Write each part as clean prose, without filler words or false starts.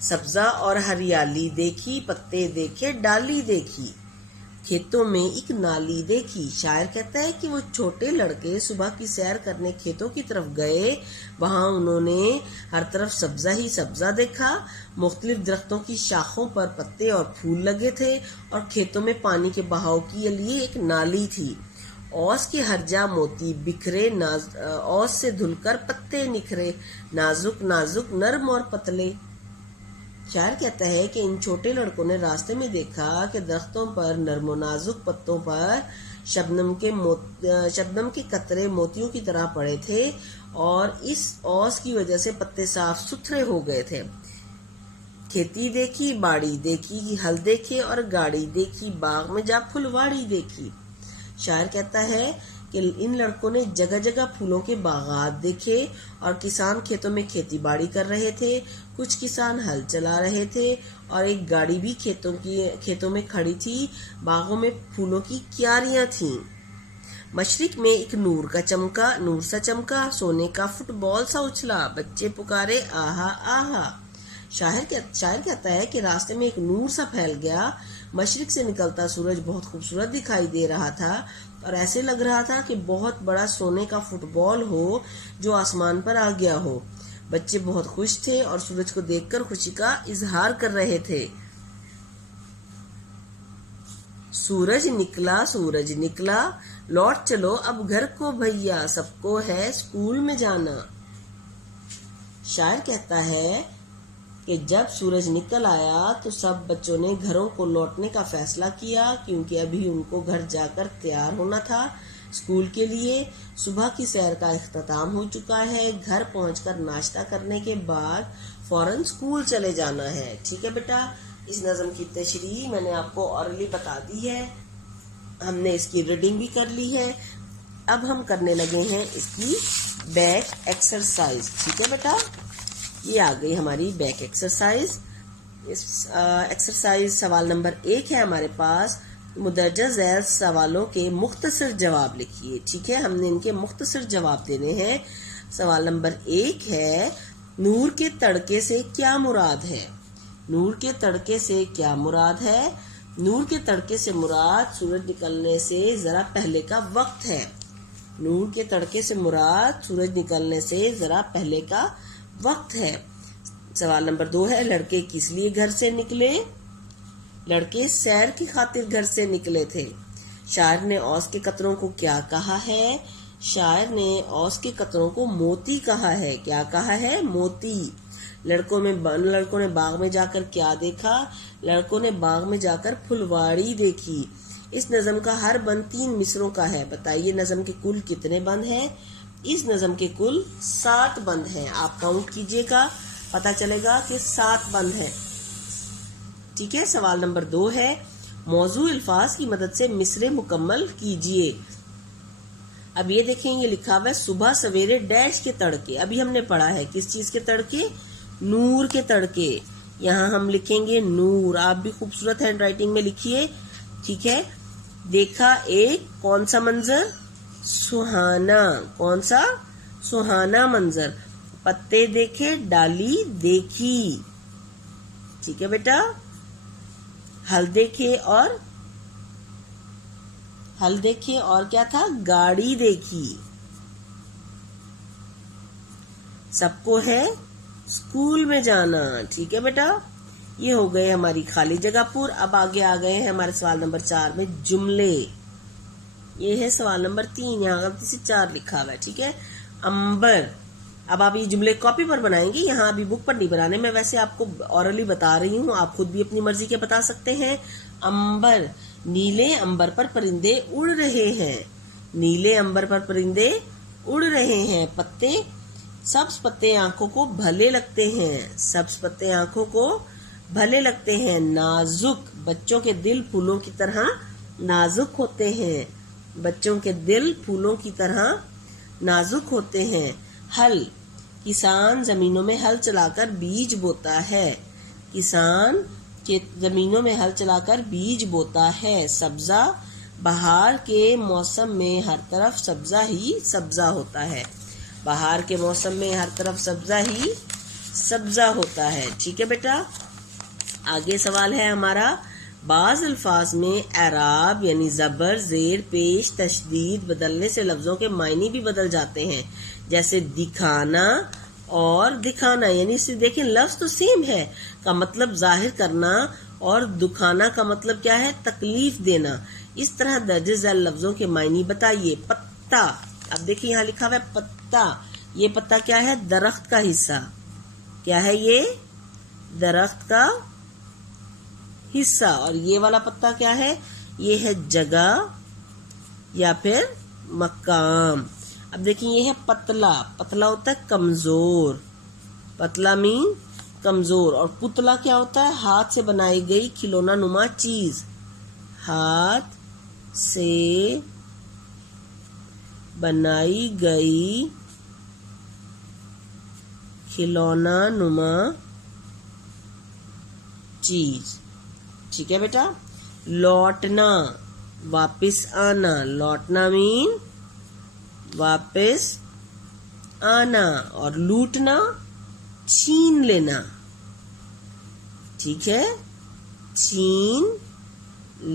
سبزہ اور ہریالی دیکھی، پتے دیکھے ڈالی دیکھی، کھیتوں میں ایک نالی دیکھی۔ شاعر کہتا ہے کہ وہ چھوٹے لڑکے صبح کی سیر کرنے کھیتوں کی طرف گئے، وہاں انہوں نے ہر طرف سبزہ ہی سبزہ دیکھا، مختلف درختوں کی شاخوں پر پتے اور پھول لگے تھے اور کھیتوں میں پانی کے بہاؤ کے لیے ایک نالی تھی۔ اوس کے ہر جا موتی بکھرے، اوس سے دھل کر پتے نکھرے، نازک نازک نرم اور پتلے۔ شاعر کہتا ہے کہ ان چھوٹے لڑکوں نے راستے میں دیکھا کہ درختوں پر نرم و نازک پتوں پر شبنم کے قطرے موتیوں کی طرح پڑے تھے اور اس اوس کی وجہ سے پتے صاف ستھرے ہو گئے تھے۔ کھیتی دیکھی، باڑی دیکھی، ہل دیکھے اور گاڑی دیکھی، باغ میں جا پھلواڑی دیکھی۔ شاعر کہتا ہے کہ ان لڑکوں نے جگہ جگہ پھولوں کے باغات دیکھے اور کسان کھیتوں میں کھیتی باڑی کر رہے تھے، کچھ کسان ہل چلا رہے تھے اور ایک گاڑی بھی کھیتوں میں کھڑی تھی، باغوں میں پھولوں کی کیاریاں تھیں۔ مشرق میں ایک نور سا چمکا، سونے کا فٹ بال سا اچھلا، بچے پکارے آہا آہا۔ شاعر کہتا ہے کہ راستے میں ایک نور سا پھیل گیا، مشرق سے نکلتا سورج بہت خوبصورت دکھائی دے رہا تھا اور ایسے لگ رہا تھا کہ بہت بڑا سونے کا فٹ بال ہو جو آسمان پر آ گیا ہو۔ بچے بہت خوش تھے اور سورج کو دیکھ کر خوشی کا اظہار کر رہے تھے۔ سورج نکلا، لوٹ چلو اب گھر کو بھیا، سب کو ہے اسکول میں جانا۔ شاعر کہتا ہے کہ جب سورج نکل آیا تو سب بچوں نے گھروں کو لوٹنے کا فیصلہ کیا، کیونکہ ابھی ان کو گھر جا کر تیار ہونا تھا اسکول کے لیے۔ صبح کی سیر کا اختتام ہو چکا ہے، گھر پہنچ کر ناشتہ کرنے کے بعد فوراً اسکول چلے جانا ہے۔ ٹھیک ہے بیٹا، اس نظم کی تشریح میں نے آپ کو اورلی بتا دی ہے، ہم نے اس کی ریڈنگ بھی کر لی ہے۔ اب ہم کرنے لگے ہیں اس کی بیک ایکسرسائز۔ ٹھیک ہے بیٹا، یہ آ گئی ہماری بیک ایکسرسائز۔ اس ایکسرسائز سوال نمبر 1 ہے ہمارے پاس، مدرجہ ذیل سوالوں کے مختصر جواب لکھیے۔ ٹھیک ہے، ہم نے ان کے مختصر جواب دینے ہیں۔ سوال نمبر 1 ہے، نور کے تڑکے سے کیا مراد ہے؟ نور کے تڑکے سے کیا مراد ہے؟ نور کے تڑکے سے مراد سورج نکلنے سے ذرا پہلے کا وقت ہے۔ نور کے تڑکے سے مراد سورج نکلنے سے ذرا پہلے کا وقت ہے۔ سوال نمبر 2 ہے، لڑکے کس لیے گھر سے نکلے؟ لڑکے سیر کی خاطر گھر سے نکلے تھے۔ شاعر نے اوس کے قطروں کو کیا کہا ہے؟ شاعر نے اوس کے قطروں کو موتی کہا ہے۔ کیا کہا ہے؟ موتی۔ لڑکوں نے باغ میں جا کر کیا دیکھا؟ لڑکوں نے باغ میں جا کر پھلواڑی دیکھی۔ اس نظم کا ہر بند 3 مصروں کا ہے۔ بتائیے نظم کے کل کتنے بند ہیں؟ اس نظم کے کل 7 بند ہیں۔ آپ کاؤنٹ کیجئے گا، پتہ چلے گا کہ 7 بند ہیں۔ ٹھیک ہے، سوال نمبر 2 ہے، موضوع الفاظ کی مدد سے مصرے مکمل کیجئے۔ اب یہ دیکھیں، یہ لکھا ہوا ہے صبح سویرے ڈیش کے تڑکے۔ ابھی ہم نے پڑھا ہے کس چیز کے تڑکے؟ نور کے تڑکے۔ یہاں ہم لکھیں گے نور۔ آپ بھی خوبصورت ہینڈ رائٹنگ میں لکھیے۔ ٹھیک ہے، دیکھا ایک کون سا منظر؟ سہانا۔ کون سا؟ سہانا منظر۔ پتے دیکھے، ڈالی دیکھی۔ ٹھیک ہے بیٹا، ہل دیکھے اور کیا تھا؟ گاڑی دیکھی۔ سب کو ہے اسکول میں جانا۔ ٹھیک ہے بیٹا، یہ ہو گئے ہماری خالی جگہ پور۔ اب آگے آ گئے ہیں ہمارے سوال نمبر 4 میں جملے۔ یہ ہے سوال نمبر 3، یہاں غلطی سے 4 لکھا ہوا ہے۔ ٹھیک ہے، امبر۔ اب آپ یہ جملے کاپی پر بنائیں گے، یہاں ابھی بک پر نہیں بنانے، میں ویسے آپ کو اورلی بتا رہی ہوں، آپ خود بھی اپنی مرضی کے بتا سکتے ہیں۔ امبر، نیلے امبر پر پرندے اڑ رہے ہیں۔ نیلے امبر پر پرندے اڑ رہے ہیں۔ پتے، سبز پتے آنکھوں کو بھلے لگتے ہیں۔ سبز پتے آنکھوں کو بھلے لگتے ہیں۔ نازک، بچوں کے دل پھولوں کی طرح نازک ہوتے ہیں۔ بچوں کے دل پھولوں کی طرح نازک ہوتے ہیں۔ ہل، کسان زمینوں میں ہل چلا کر بیج بوتا ہے۔ کسان زمینوں میں ہل چلا کر بیج بوتا ہے۔ سبزہ، بہار کے موسم میں ہر طرف سبزہ ہی سبزہ ہوتا ہے۔ بہار کے موسم میں ہر طرف سبزہ ہی سبزہ ہوتا ہے. ٹھیک ہے بیٹا. آگے سوال ہے ہمارا، بعض الفاظ میں اعراب یعنی زبر، زیر، پیش، تشدید بدلنے سے لفظوں کے معنی بھی بدل جاتے ہیں، جیسے دکھانا اور دکھانا. یعنی سے دیکھیں لفظ تو سیم ہے، کا مطلب ظاہر کرنا، اور دکھانا کا مطلب کیا ہے؟ تکلیف دینا. اس طرح درج ذیل لفظوں کے معنی بتائیے. پتا، اب دیکھیں یہاں لکھا ہوا ہے پتا. یہ پتا کیا ہے؟ درخت کا حصہ. کیا ہے یہ؟ درخت کا حصہ. اور یہ والا پتا کیا ہے؟ یہ ہے جگہ یا پھر مقام. اب دیکھیں یہ ہے پتلا. پتلا ہوتا ہے کمزور. پتلا مین کمزور. اور پتلا کیا ہوتا ہے؟ ہاتھ سے بنائی گئی کھلونا نما چیز. ہاتھ سے بنائی گئی کھلونا نما چیز. ٹھیک ہے بیٹا. لوٹنا، واپس آنا. لوٹنا مین واپس آنا. اور لوٹنا چھین لینا. ٹھیک ہے، چھین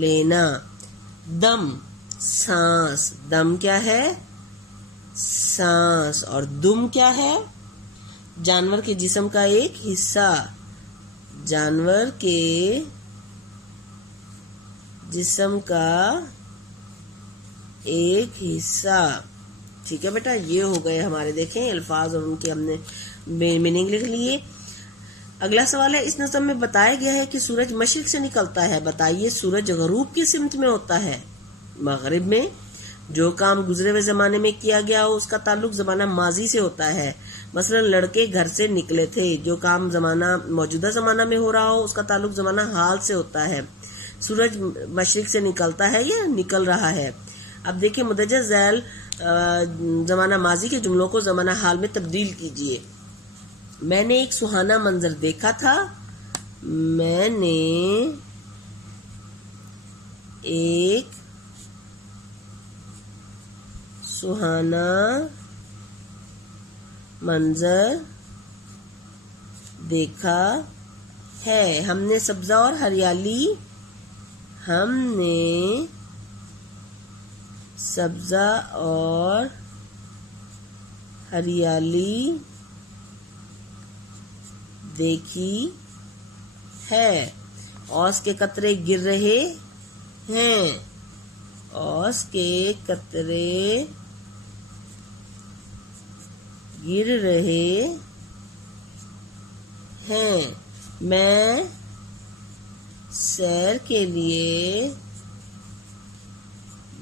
لینا. دم، سانس. دم کیا ہے؟ سانس. اور دم کیا ہے؟ جانور کے جسم کا ایک حصہ. جانور کے جسم کا ایک حصہ. ٹھیک ہے بیٹا. یہ ہو گئے ہمارے دیکھیں الفاظ اور ان کے ہم نے میننگ لکھ لیے. اگلا سوال ہے، اس نظم میں بتایا گیا ہے کہ سورج مشرق سے نکلتا ہے، بتائیے سورج غروب کی سمت میں ہوتا ہے. مغرب میں. جو کام گزرے ہوئے زمانے میں کیا گیا ہو اس کا تعلق زمانہ ماضی سے ہوتا ہے. مثلا لڑکے گھر سے نکلے تھے. جو کام زمانہ موجودہ زمانہ میں ہو رہا ہو اس کا تعلق زمانہ حال سے ہوتا ہے. سورج مشرق سے نکلتا ہے یا نکل رہا ہے. اب دیکھیں مندرجہ ذیل زمانہ ماضی کے جملوں کو زمانہ حال میں تبدیل کیجئے. میں نے ایک سہانا منظر دیکھا تھا. میں نے ایک سہانا منظر دیکھا ہے. ہم نے سبزہ اور ہریالی دیکھی ہے. اوس کے قطرے گر رہے ہیں. اوس کے قطرے گر رہے ہیں. میں سیر کے لیے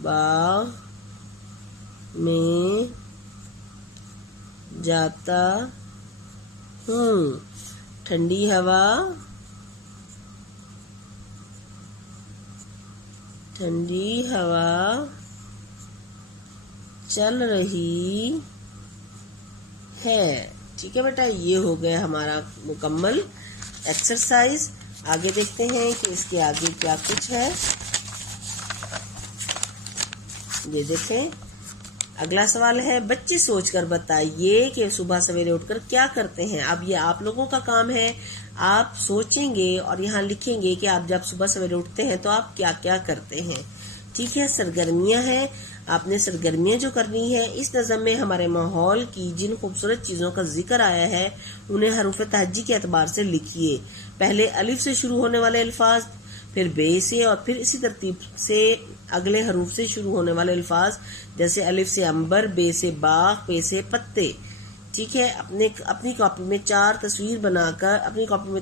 باغ میں جاتا ہوں. ٹھنڈی ہوا چل رہی ہے. ٹھیک ہے بیٹا. یہ ہو گیا ہمارا مکمل ایکسرسائز. آگے دیکھتے ہیں کہ اس کے آگے کیا کچھ ہے. یہ دیکھیں اگلا سوال ہے، بچے سوچ کر بتائیے کہ صبح سویرے اٹھ کر کیا کرتے ہیں. اب یہ آپ لوگوں کا کام ہے. آپ سوچیں گے اور یہاں لکھیں گے کہ آپ جب صبح سویرے اٹھتے ہیں تو آپ کیا کیا کرتے ہیں. ٹھیک ہے. سرگرمیاں ہیں. آپ نے سرگرمیاں جو کرنی ہے اس نظم میں ہمارے ماحول کی جن خوبصورت چیزوں کا ذکر آیا ہے انہیں حروف تہجی کے اعتبار سے لکھیے. پہلے الف سے شروع ہونے والے الفاظ، پھر بے سے، اور پھر اسی ترتیب سے اگلے حروف سے شروع ہونے والے الفاظ جیسے الف سے عنبر، بے سے باغ، پے سے پتے. ٹھیک ہے. اپنی کاپی میں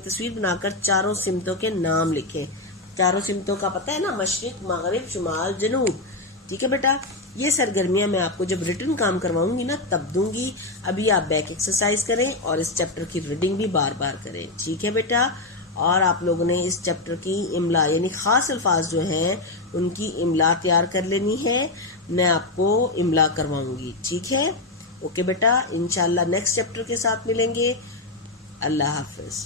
تصویر بنا کر چاروں سمتوں کے نام لکھیں. چاروں سمتوں کا پتہ ہے نا، مشرق، مغرب، شمال، جنوب. ٹھیک ہے بیٹا. یہ سرگرمیاں میں آپ کو جب ریٹن کام کرواؤں گی نا تب دوں گی. ابھی آپ بیک ایکسرسائز کریں اور اس چیپٹر کی ریڈنگ بھی بار بار کریں. ٹھیک ہے بیٹا. اور آپ لوگوں نے اس چیپٹر کی املا یعنی خاص الفاظ جو ہیں ان کی املا تیار کر لینی ہے. میں آپ کو املا کرواؤں گی. ٹھیک ہے. اوکے بیٹا. انشاءاللہ نیکسٹ چیپٹر کے ساتھ ملیں گے. اللہ حافظ.